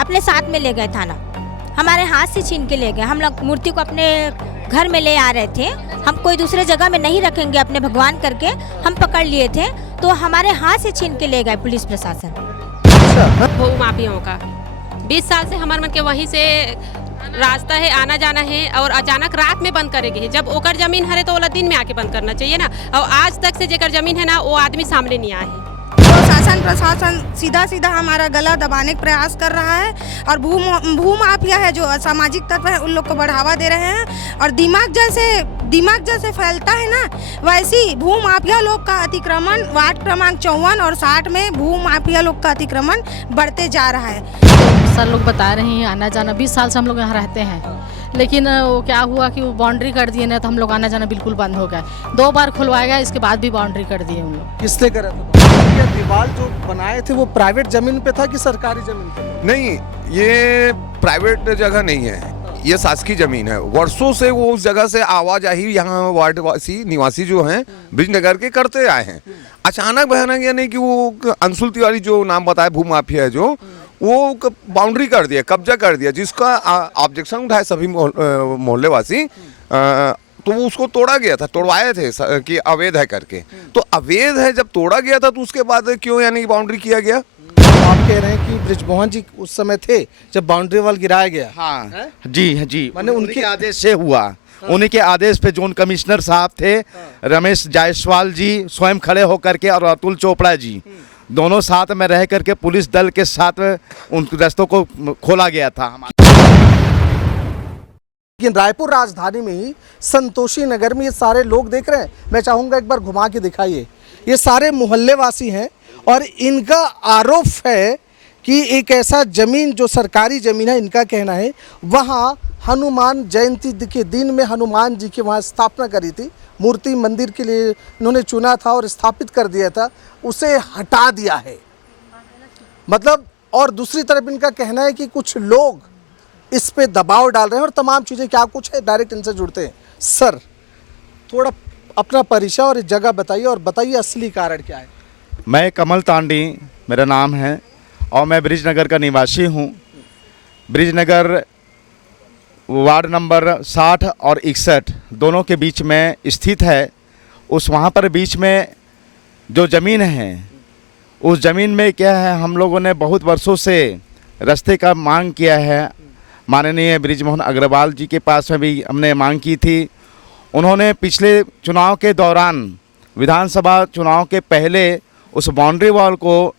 अपने साथ में ले गए थाना, हमारे हाथ से छीन के ले गए। हम लोग मूर्ति को अपने घर में ले आ रहे थे, हम कोई दूसरे जगह में नहीं रखेंगे अपने भगवान करके हम पकड़ लिए थे, तो हमारे हाथ से छीन के ले गए पुलिस प्रशासन। भू माफियाओं का 20 साल से हमारे मन के वहीं से रास्ता है, आना जाना है, और अचानक रात में बंद करेंगे। जब ओकर जमीन हरे तो ओला दिन में आके बंद करना चाहिए ना। और आज तक से जेकर जमीन है ना वो आदमी सामने नहीं आए हैं। शासन प्रशासन सीधा सीधा हमारा गला दबाने का प्रयास कर रहा है और भू माफिया है जो असामाजिक तत्व है उन लोग को बढ़ावा दे रहे हैं। और दिमाग जैसे फैलता है ना, वैसे ही भू माफिया लोग का अतिक्रमण वार्ड क्रमांक 54 और 60 में भू माफिया लोग का अतिक्रमण बढ़ते जा रहा है। सर लोग बता रहे हैं आना जाना 20 साल से हम लोग यहाँ रहते हैं, लेकिन वो क्या हुआ कि वो बाउंड्री कर दिए ना, तो हम लोग आना जाना बिल्कुल बंद हो गया। 2 बार खुलवाया गया, इसके बाद भी बाउंड्री कर दिए उन लोग। किसने करा था? ये दीवार जो बनाए थे वो प्राइवेट जमीन पे था कि सरकारी जमीन पे? नहीं, ये प्राइवेट जगह नहीं है, ये शासकीय जमीन है। वर्षों से वो उस जगह से आवाजाही यहाँ वार्डवासी निवासी जो हैं ब्रिजनगर के करते आए हैं। अचानक भयानक यानी कि वो अंशुल तिवारी जो नाम बताया भू माफिया है जो वो बाउंड्री कर दिया, कब्जा कर दिया, जिसका ऑब्जेक्शन उठाए सभी मोहल्ले वासी, तो वो उसको तोड़ा गया था, तोड़वाए थे कि अवैध है करके। तो अवैध है जब तोड़ा गया था तो उसके बाद क्यों यानी बाउंड्री किया गया? आप कह रहे हैं कि ब्रिजमोहन जी उस समय थे जब बाउंड्री वाल गिराया गया? हाँ जी, माने उनके आदेश से हुआ। उन्हीं के आदेश पे जोन कमिश्नर साहब थे रमेश जायसवाल जी स्वयं खड़े होकर के, और अतुल चोपड़ा जी दोनों साथ में रह करके पुलिस दल के साथ उन रास्तों को खोला गया था। लेकिन रायपुर राजधानी में ही संतोषी नगर में ये सारे लोग देख रहे हैं, मैं चाहूँगा एक बार घुमा के दिखाइए। ये सारे मोहल्ले वासी हैं और इनका आरोप है कि एक ऐसा जमीन जो सरकारी जमीन है, इनका कहना है वहाँ हनुमान जयंती के दिन में हनुमान जी की वहाँ स्थापना करी थी, मूर्ति मंदिर के लिए इन्होंने चुना था और स्थापित कर दिया था, उसे हटा दिया है मतलब। और दूसरी तरफ इनका कहना है कि कुछ लोग इस पे दबाव डाल रहे हैं और तमाम चीज़ें क्या कुछ है, डायरेक्ट इनसे जुड़ते हैं। सर थोड़ा अपना परिचय और जगह बताइए और बताइए असली कारण क्या है। मैं कमल तांडी मेरा नाम है और मैं ब्रिजनगर का निवासी हूँ। ब्रिजनगर वार्ड नंबर 60 और 61 दोनों के बीच में स्थित है। उस वहाँ पर बीच में जो ज़मीन है उस ज़मीन में क्या है, हम लोगों ने बहुत वर्षों से रास्ते का मांग किया है। माननीय ब्रिजमोहन अग्रवाल जी के पास में भी हमने मांग की थी। उन्होंने पिछले चुनाव के दौरान विधानसभा चुनाव के पहले उस बाउंड्री वॉल को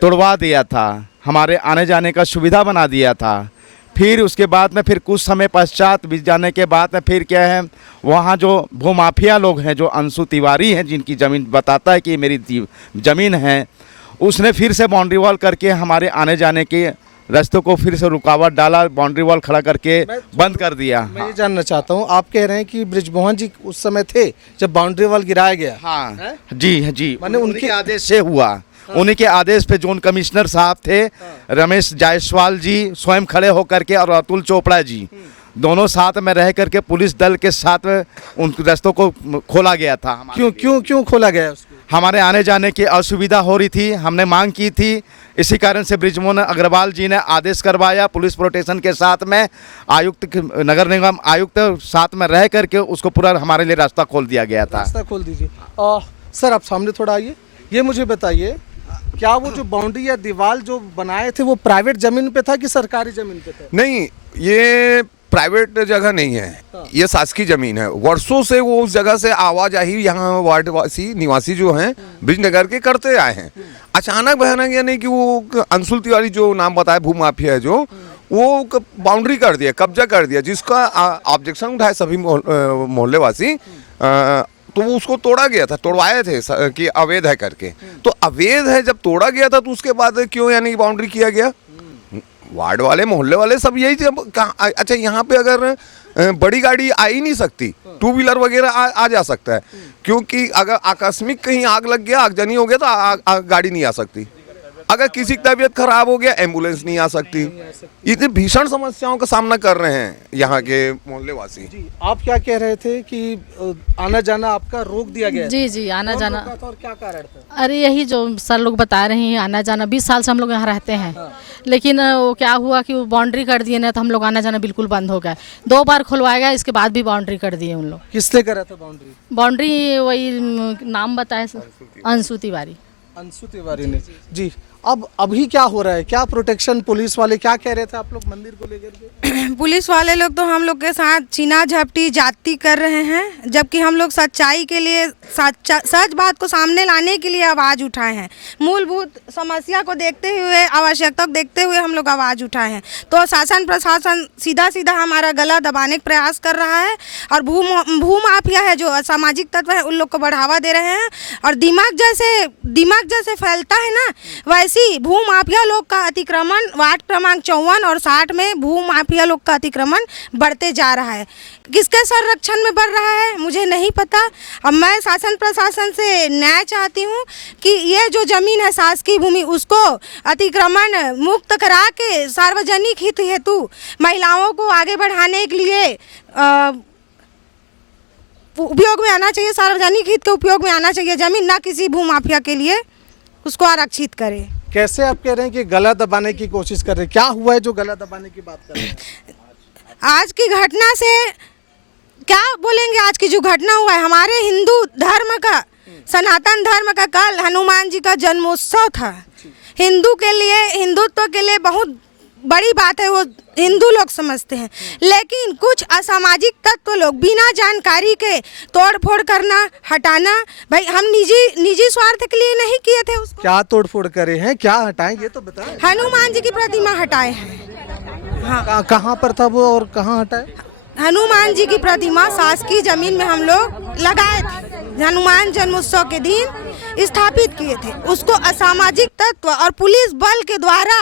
तोड़वा दिया था, हमारे आने जाने का सुविधा बना दिया था। फिर उसके बाद में फिर कुछ समय पश्चात बीत जाने के बाद में फिर क्या है, वहाँ जो भूमाफिया लोग हैं जो अंशु तिवारी हैं जिनकी ज़मीन बताता है कि मेरी ज़मीन है, उसने फिर से बाउंड्री वॉल करके हमारे आने जाने के रास्तों को फिर से रुकावट डाला, बाउंड्री वॉल खड़ा करके बंद कर दिया। मैं ये जानना चाहता हूँ, आप कह रहे हैं कि ब्रिजमोहन जी उस समय थे जब बाउंड्री वॉल गिराया गया? हाँ जी, माने उनके आदेश से हुआ। उन्हीं के आदेश पे जोन कमिश्नर साहब थे रमेश जायसवाल जी स्वयं खड़े होकर के, और अतुल चोपड़ा जी दोनों साथ में रह करके पुलिस दल के साथ उन रास्तों को खोला गया था। क्यों खोला गया उसको? हमारे आने जाने की असुविधा हो रही थी, हमने मांग की थी, इसी कारण से ब्रिजमोहन अग्रवाल जी ने आदेश करवाया पुलिस प्रोटेक्शन के साथ में, आयुक्त नगर निगम आयुक्त साथ में रह करके उसको पूरा हमारे लिए रास्ता खोल दिया गया था। रास्ता खोल दीजिए। सर आप सामने थोड़ा आइए, ये मुझे बताइए क्या वो जो बाउंड्री या दीवार जो बनाए थे वो प्राइवेट जमीन पे था कि सरकारी जमीन पे था? नहीं, ये प्राइवेट जगह नहीं है, ये शासकीय जमीन है। वर्षों से वो उस जगह से आवाजाही यहाँ वार्डवासी निवासी जो हैं ब्रिजनगर के करते आए हैं। अचानक भयानक यानी कि वो अंशुल तिवारी जो नाम बताया भू माफिया है जो वो बाउंड्री कर दिया, कब्जा कर दिया, जिसका ऑब्जेक्शन उठाए सभी मोहल्ले वासी, तो वो उसको तोड़ा गया था, तोड़वाए थे कि अवैध है करके। तो अवैध है जब तोड़ा गया था तो उसके बाद क्यों यानी बाउंड्री किया गया? वार्ड वाले मोहल्ले वाले सब यही थे। अच्छा, यहाँ पे अगर बड़ी गाड़ी आ ही नहीं सकती, 2 व्हीलर वगैरह आ जा सकता है, क्योंकि अगर आकस्मिक कहीं आग लग गया, आगजनी हो गया तो गाड़ी नहीं आ सकती। अगर किसी की तबीयत खराब हो गया एम्बुलेंस नहीं आ सकती। इतनी भीषण समस्याओं का सामना कर रहे हैं यहाँ के मोहल्ले वासी। जी आप क्या कह रहे थे कि आना जाना आपका रोक दिया गया है? जी जी आना कौन जाना। रोका था और क्या कारण था? अरे यही जो सर लोग बता रहे हैं आना जाना 20 साल से हम लोग यहाँ रहते हैं। लेकिन वो क्या हुआ कि वो बाउंड्री कर दिए ना तो हम लोग आना जाना बिल्कुल बंद हो गया। 2 बार खुलवाया गया, इसके बाद भी बाउंड्री कर दिए उन लोग। किसने करा था बाउंड्री? बाउंड्री वही नाम बताए सर, अंशु तिवारी। अंशु तिवारी ने। जी अब अभी क्या हो रहा है? क्या प्रोटेक्शन पुलिस वाले क्या कह रहे थे आप लोग मंदिर को लेकर के? पुलिस वाले लोग तो हम लोग के साथ छीना झपटी जाति कर रहे हैं, जबकि हम लोग सच्चाई के लिए सच बात को सामने लाने के लिए आवाज़ उठाए हैं। मूलभूत समस्या को देखते हुए, आवश्यकता को देखते हुए हम लोग आवाज़ उठाए हैं। तो शासन प्रशासन सीधा सीधा हमारा गला दबाने का प्रयास कर रहा है और भूमाफिया है जो असामाजिक तत्व है उन लोग को बढ़ावा दे रहे हैं। और दिमाग जैसे फैलता है ना, वैसे भूमाफिया लोग का अतिक्रमण वार्ड क्रमांक 54 और 60 में भूमाफिया लोग का अतिक्रमण बढ़ते जा रहा है। किसके संरक्षण में बढ़ रहा है मुझे नहीं पता। अब मैं शासन प्रशासन से न्याय चाहती हूँ कि ये जो जमीन है शासकीय भूमि उसको अतिक्रमण मुक्त करा के सार्वजनिक हित हेतु महिलाओं को आगे बढ़ाने के लिए उपयोग में आना चाहिए, सार्वजनिक हित के उपयोग में आना चाहिए जमीन, ना किसी भूमाफिया के लिए उसको आरक्षित करे। कैसे आप कह रहे हैं कि गला दबाने की कोशिश कर रहे हैं? क्या हुआ है जो गला दबाने की बात कर रहे हैं? आज की घटना से क्या बोलेंगे? आज की जो घटना हुआ है हमारे हिंदू धर्म का, सनातन धर्म का, कल हनुमान जी का जन्मोत्सव था। हिंदू के लिए, हिंदुत्व के लिए बहुत बड़ी बात है, वो हिंदू लोग समझते हैं। लेकिन कुछ असामाजिक तत्व लोग बिना जानकारी के तोड़ फोड़ करना, हटाना, भाई हम निजी स्वार्थ के लिए नहीं किए थे उसको। क्या तोड़ फोड़ करे हैं, क्या हटाएं ये तो बताएं। हनुमान जी की प्रतिमा हटाए हैं। हाँ, कहाँ पर था वो और कहाँ हटाए? हनुमान जी की प्रतिमा शासकीय जमीन में हम लोग लगाए थे, हनुमान जन्मोत्सव के दिन स्थापित किए थे। उसको असामाजिक तत्व और पुलिस बल के द्वारा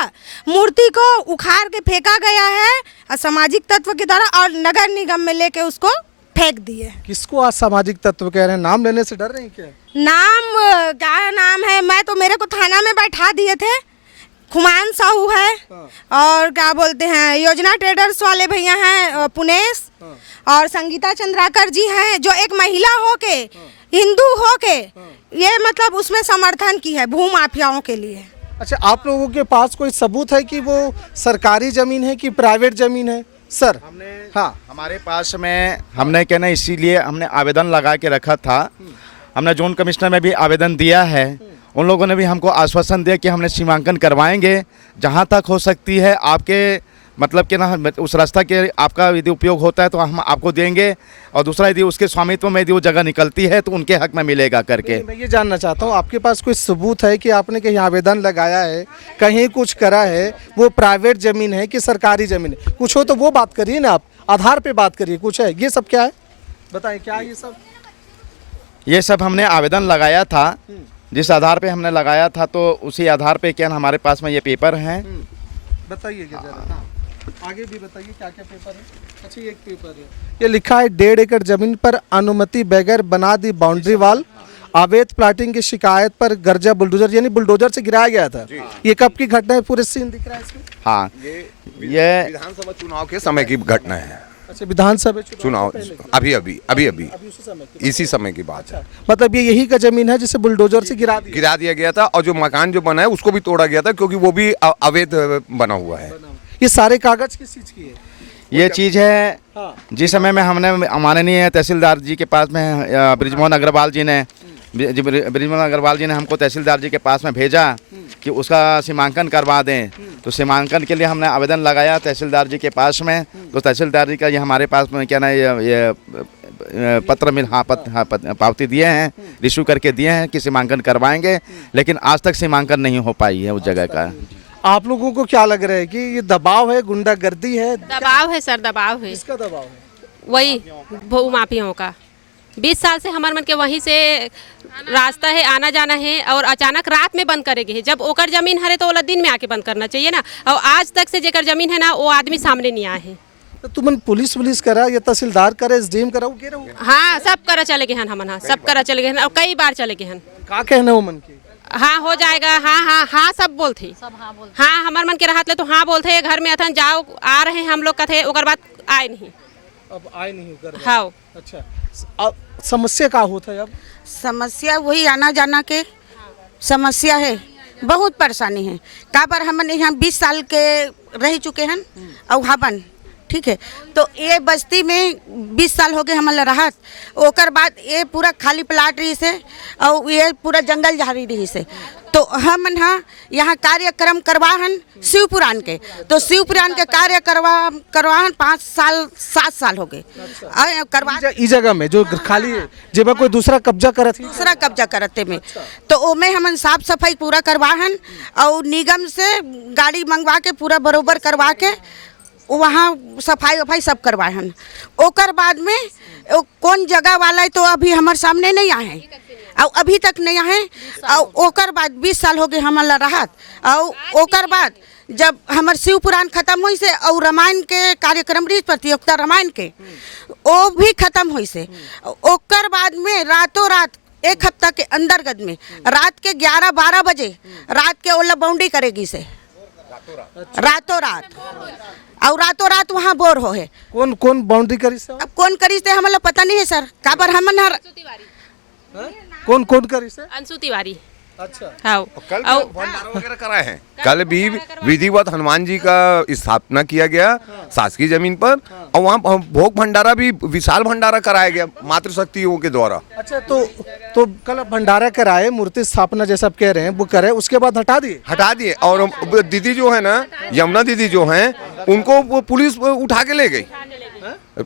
मूर्ति को उखाड़ के फेंका गया है असामाजिक तत्व के द्वारा, और नगर निगम में लेके उसको फेंक दिए। किसको असामाजिक तत्व कह रहे हैं? नाम लेने से डर रहे हैं क्या? नाम क्या नाम है? मैं तो, मेरे को थाना में बैठा दिए थे। खुमान साहू है और क्या बोलते हैं योजना ट्रेडर्स वाले भैया हैं पुनेश, और संगीता चंद्राकर जी हैं जो एक महिला होके, हिंदू होके ये मतलब उसमें समर्थन की है भूमाफियाओं के लिए। अच्छा, आप लोगों के पास कोई सबूत है कि वो सरकारी जमीन है कि प्राइवेट जमीन है सर? हाँ, हमारे पास में हमने कहना इसीलिए हमने आवेदन लगा के रखा था। हमने जोन कमिश्नर में भी आवेदन दिया है। उन लोगों ने भी हमको आश्वासन दिया कि हमने सीमांकन करवाएंगे, जहाँ तक हो सकती है आपके मतलब कि ना उस रास्ता के आपका यदि उपयोग होता है तो हम आपको देंगे, और दूसरा यदि उसके स्वामित्व में यदि वो जगह निकलती है तो उनके हक में मिलेगा करके। मैं ये जानना चाहता हूँ, आपके पास कोई सबूत है कि आपने कहीं आवेदन लगाया है, कहीं कुछ करा है, वो प्राइवेट ज़मीन है कि सरकारी ज़मीन है? कुछ हो तो वो बात करिए ना, आप आधार पे बात करिए। कुछ है? ये सब क्या है बताइए, क्या है ये सब? ये सब हमने आवेदन लगाया था, जिस आधार पे हमने लगाया था तो उसी आधार पे क्या हमारे पास में ये पेपर हैं। बताइए जरा, आगे भी बताइए क्या क्या पेपर है। अच्छा, एक पेपर है, ये लिखा है 1.5 एकड़ जमीन पर अनुमति बगैर बना दी बाउंड्री वाल, अवैध प्लाटिंग की शिकायत पर गर्जा बुलडोजर, यानी बुलडोजर से गिराया गया था। ये कब की घटना है? पूरे सीन दिख रहा है इसमें। हाँ, ये विधानसभा चुनाव के समय की घटना है। अच्छा, विधानसभा चुनाव अभी इसी समय की बात है। मतलब ये यही का जमीन है जिसे बुलडोजर से गिरा दिया गया था, और जो मकान जो बना है उसको भी तोड़ा गया था क्योंकि वो भी अवैध बना हुआ है। ये सारे कागज किस चीज की है? ये चीज़ है जिस समय में हमने माननीय तहसीलदार जी के पास में ब्रिजमोहन अग्रवाल जी ने हमको तहसीलदार जी के पास में भेजा कि उसका सीमांकन करवा दें। तो सीमांकन के लिए हमने आवेदन लगाया तहसीलदार जी के पास में, तो तहसीलदार जी का ये हमारे पास में क्या ना ये पत्र मिल पावती दिए हैं, रिश्यू करके दिए हैं कि सीमांकन करवाएंगे, लेकिन आज तक सीमांकन नहीं हो पाई है उस जगह का। आप लोगों को क्या लग रहा है कि ये दबाव है, गुंडागर्दी है? दबाव है सर, दबाव है। किसका दबाव है? वही भूमाफियाओं का। 20 साल से हमारे मन के वहीं से रास्ता है, आना जाना है, और अचानक रात में बंद करेंगे। जब ओकर जमीन है तो ओला दिन में आके बंद करना चाहिए ना, और आज तक से जेकर जमीन है ना वो आदमी सामने नहीं आए हैं। तो तुमन पुलिस करा या तहसीलदार करा, एसडीएम करा, के रहो? हाँ, सब करा चले गए हन हमन, हाँ सब करा चले गए हन, और कई बार चले गए हन। का कहना हो मन के? हाँ हो जाएगा, हाँ हाँ हाँ सब बोलते हाँ हमार मन के राहत ले तो हाँ बोलते घर में अथन जाओ आ रहे हैं हम लोग कथे ओकर बाद आए नहीं अब आए नहीं कर हाँ अच्छा अब समस्या का होता है अब समस्या वही आना जाना के समस्या है, बहुत परेशानी है। का पर हमन यहाँ 20 साल के रह चुके हैं और हवन ठीक है, तो ये बस्ती में 20 साल हो गए हमन राहत। ओकर बाद ये पूरा खाली प्लाट रही से और ये पूरा जंगल झाड़ी रही से, तो हमन यहाँ कार्यक्रम करवाहन शिव पुराण के, तो शिव पुराण के कार्य करवाहन 5 साल 7 साल हो गए करवा इस जगह में जो खाली है जेबा कोई दूसरा कब्जा करत थी दूसरा कब्जा करते में, तो ओमे हमन साफ सफाई पूरा करवाहन और निगम से गाड़ी मंगवा के पूरा बरोबर करवा के वहाँ सफाई वफाई सब करवाए हन। ओकर बाद में कौन जगह वाला है तो अभी हमारे सामने नहीं आए और अभी तक नहीं आए। और ओकर बाद 20 साल हो गए हमारा राहत। और ओकर बाद जब हमार शिव पुराण खत्म हुई से और रामायण के कार्यक्रम रही प्रतियोगिता रामायण के वो भी खत्म हुई से, ओकर बाद में रातों रात 1 हफ्ता के अंतर्गत में रात के 11-12 बजे रात के ओला बाउंड्री करेगी से रातों रात और रातों रात वहाँ बोर हो है। कौन कौन बाउंड्री करी से अब कौन करी से हमें पता नहीं है सर, काबर हमन कौन कौन करी से अंशु तिवारी अच्छा हाँ कल भंडारा वगैरह कराए हैं, कल भी विधिवत हनुमान जी का स्थापना किया गया शासकीय जमीन पर और वहाँ भोग भंडारा भी विशाल भंडारा कराया गया मातृशक्तियों के द्वारा। अच्छा तो कल भंडारा कराए मूर्ति स्थापना जैसा आप कह रहे हैं वो करे उसके बाद हटा दिए और दीदी जो है ना यमुना दीदी जो हैं उनको वो पुलिस उठा के ले गई,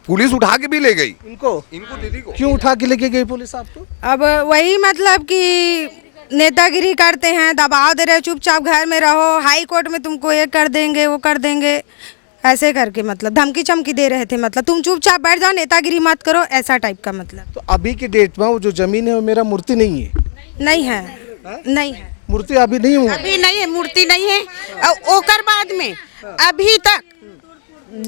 पुलिस उठा के भी ले गई इनको दीदी को। क्यों उठा के लेके गई पुलिस आपको? अब वही मतलब कि नेतागिरी करते हैं, दबाव दे रहे, चुपचाप घर में रहो, हाई कोर्ट में तुमको ये कर देंगे वो कर देंगे, ऐसे करके मतलब धमकी चमकी दे रहे थे, मतलब तुम चुपचाप बैठ जाओ नेतागिरी मत करो, ऐसा टाइप का मतलब। तो अभी की डेट में वो जो जमीन है वो मेरा मूर्ति नहीं है नहीं है मूर्ति अभी नहीं हुआ अभी नहीं है, मूर्ति नहीं है। और ओकर बाद में अभी तक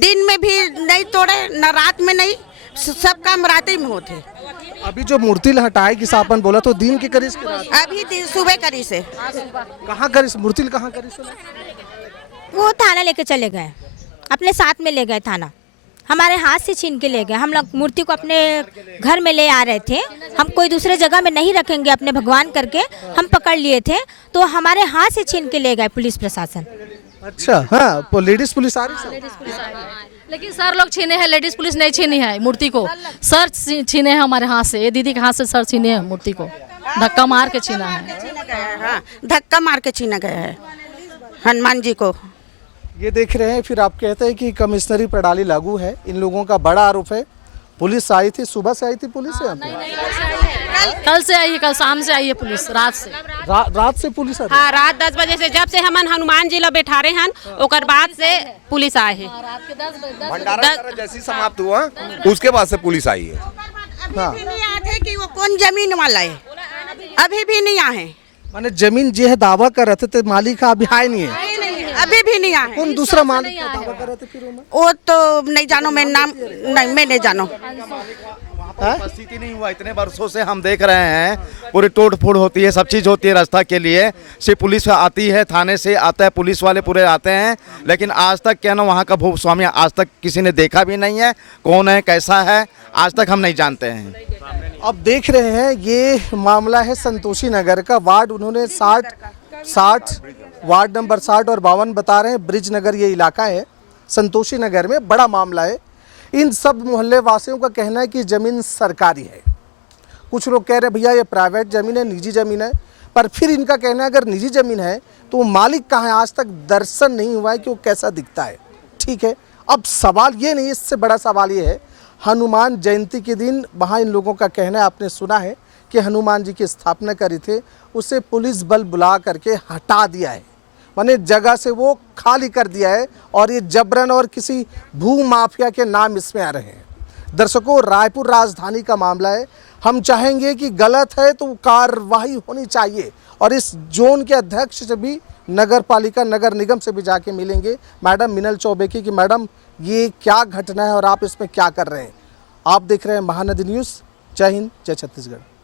दिन में भी नहीं तोड़े न रात में नहीं, सब काम रात ही में होते। अभी जो मूर्ति हटाए कि सापन बोला तो दिन के करीस अभी दिन सुबह करी से कहाँ करीस मूर्ति कहाँ करीस वो थाना लेके चले गए, अपने साथ में ले गए थाना, हमारे हाथ से छीन के ले गए। हम लोग मूर्ति को अपने घर में ले आ रहे थे, हम कोई दूसरे जगह में नहीं रखेंगे अपने भगवान करके हम पकड़ लिए थे, तो हमारे हाथ से छीन के ले गए पुलिस प्रशासन। अच्छा हाँ लेडीज पुलिस आ रही लेकिन सर लोग छीने हैं, लेडीज पुलिस नहीं छीनी है मूर्ति को, सर छीने हैं हमारे हाथ से, ये दीदी के हाथ से सर छीने हैं मूर्ति को, धक्का मार के छीना है। हाँ धक्का मार के छीना गया है हनुमान जी को। ये देख रहे हैं फिर आप कहते हैं कि कमिश्नरी प्रणाली लागू है, इन लोगों का बड़ा आरोप है। पुलिस आई थी, सुबह से आई थी पुलिस है कल से आई है, कल शाम से आई है पुलिस, रात से रात से पुलिस आई हाँ रात 10 बजे से जब से हमन हनुमान जी ला बैठा रहे हैं ओकर बाद से पुलिस आए है। भंडारा जैसी समाप्त हुआ उसके बाद से पुलिस आई है। अभी भी नहीं आते कि वो कौन जमीन वाला है, अभी भी नहीं आए। माने जमीन जो है दावा कर रहे थे तो मालिक अभी आए नहीं है, अभी भी नहीं आए। कौन दूसरा मालिक का दावा कर रहे थे फिर वो तो नहीं जानो, मैं नाम नहीं, मैं नहीं जानो। उपस्थिति नहीं हुआ, इतने वर्षों से हम देख रहे हैं पूरी तोड़ फोड़ होती है, सब चीज़ होती है रास्ता के लिए, सिर्फ पुलिस आती है, थाने से आता है, पुलिस वाले पूरे आते हैं, लेकिन आज तक क्या ना वहाँ का भूप स्वामी आज तक किसी ने देखा भी नहीं है, कौन है कैसा है आज तक हम नहीं जानते हैं। अब देख रहे हैं ये मामला है संतोषी नगर का, वार्ड उन्होंने 60 वार्ड नंबर 60 और 52 बता रहे हैं, ब्रिज नगर ये इलाका है संतोषी नगर में, बड़ा मामला है। इन सब मोहल्ले वासियों का कहना है कि ज़मीन सरकारी है, कुछ लोग कह रहे हैं भैया ये प्राइवेट ज़मीन है, निजी ज़मीन है, पर फिर इनका कहना है अगर निजी ज़मीन है तो मालिक कहाँ है, आज तक दर्शन नहीं हुआ है कि वो कैसा दिखता है। ठीक है, अब सवाल ये नहीं, इससे बड़ा सवाल ये है, हनुमान जयंती के दिन वहाँ इन लोगों का कहना है, आपने सुना है कि हनुमान जी की स्थापना करी थे, उसे पुलिस बल बुला करके हटा दिया है, माने जगह से वो खाली कर दिया है और ये जबरन और किसी भू माफिया के नाम इसमें आ रहे हैं। दर्शकों, रायपुर राजधानी का मामला है, हम चाहेंगे कि गलत है तो कार्रवाई होनी चाहिए और इस जोन के अध्यक्ष से भी, नगर पालिका नगर निगम से भी जाके मिलेंगे मैडम मिनल चौबे की कि मैडम ये क्या घटना है और आप इसमें क्या कर रहे हैं। आप देख रहे हैं महानदी न्यूज़। जय हिंद, जय छत्तीसगढ़।